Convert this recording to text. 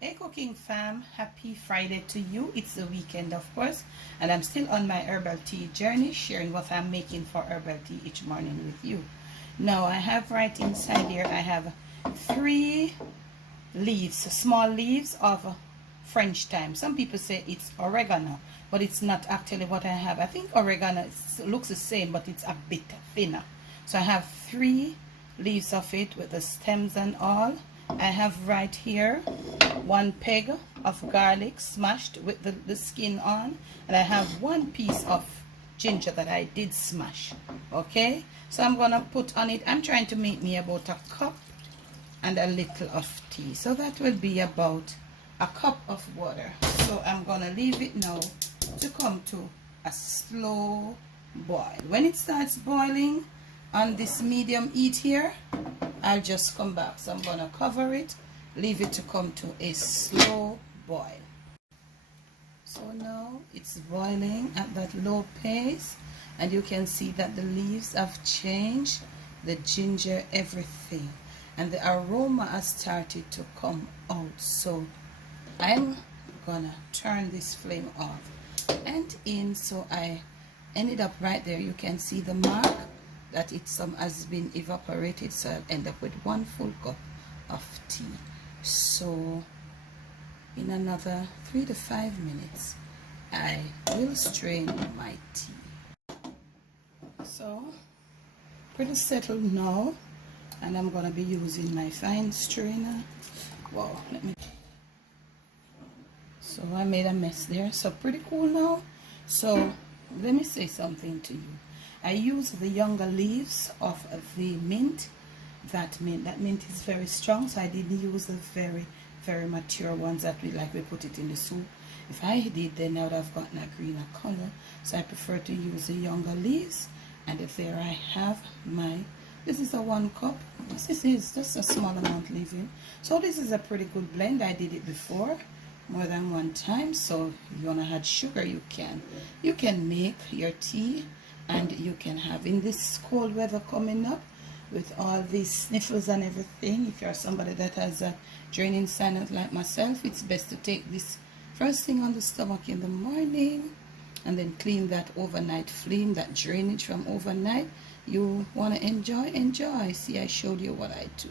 Hey cooking fam, happy Friday to you. It's the weekend of course, and I'm still on my herbal tea journey, sharing what I'm making for herbal tea each morning with you. Now I have right inside here, I have 3 leaves, small leaves of French thyme. Some people say it's oregano, but it's not actually what I have. I think oregano looks the same, but it's a bit thinner. So I have 3 leaves of it with the stems and all. I have right here 1 peg of garlic smashed with the skin on, and I have 1 piece of ginger that I did smash. Okay, so I'm gonna put on it, I'm trying to make me about a cup and a little of tea, so that will be about a cup of water. So I'm gonna leave it now to come to a slow boil. When it starts boiling on this medium heat here, I'll just come back. So I'm gonna cover it, leave it to come to a slow boil. So now it's boiling at that low pace, and you can see that the leaves have changed, the ginger, everything, and the aroma has started to come out. So I'm gonna turn this flame off and in. So I ended up right there, you can see the mark that it has been evaporated. So I'll end up with 1 full cup of tea. So in another 3 to 5 minutes I will strain my tea. So pretty settled now, and I'm gonna be using my fine strainer. Wow, so I made a mess there. So pretty cool now. So let me say something to you. I use the younger leaves of the mint. That mint is very strong, so I didn't use the very mature ones that we put it in the soup. If I did, then I would have gotten a greener color. So I prefer to use the younger leaves. And if there I have my, this is a 1 cup. This is just a small amount leaving. So this is a pretty good blend. I did it before more than 1 time. So if you want to add sugar, you can make your tea, and you can have, in this cold weather coming up with all these sniffles and everything, if you're somebody that has a draining sinus like myself, it's best to take this first thing on the stomach in the morning, and then clean that overnight phlegm, that drainage from overnight. You want to enjoy. See, I showed you what I do.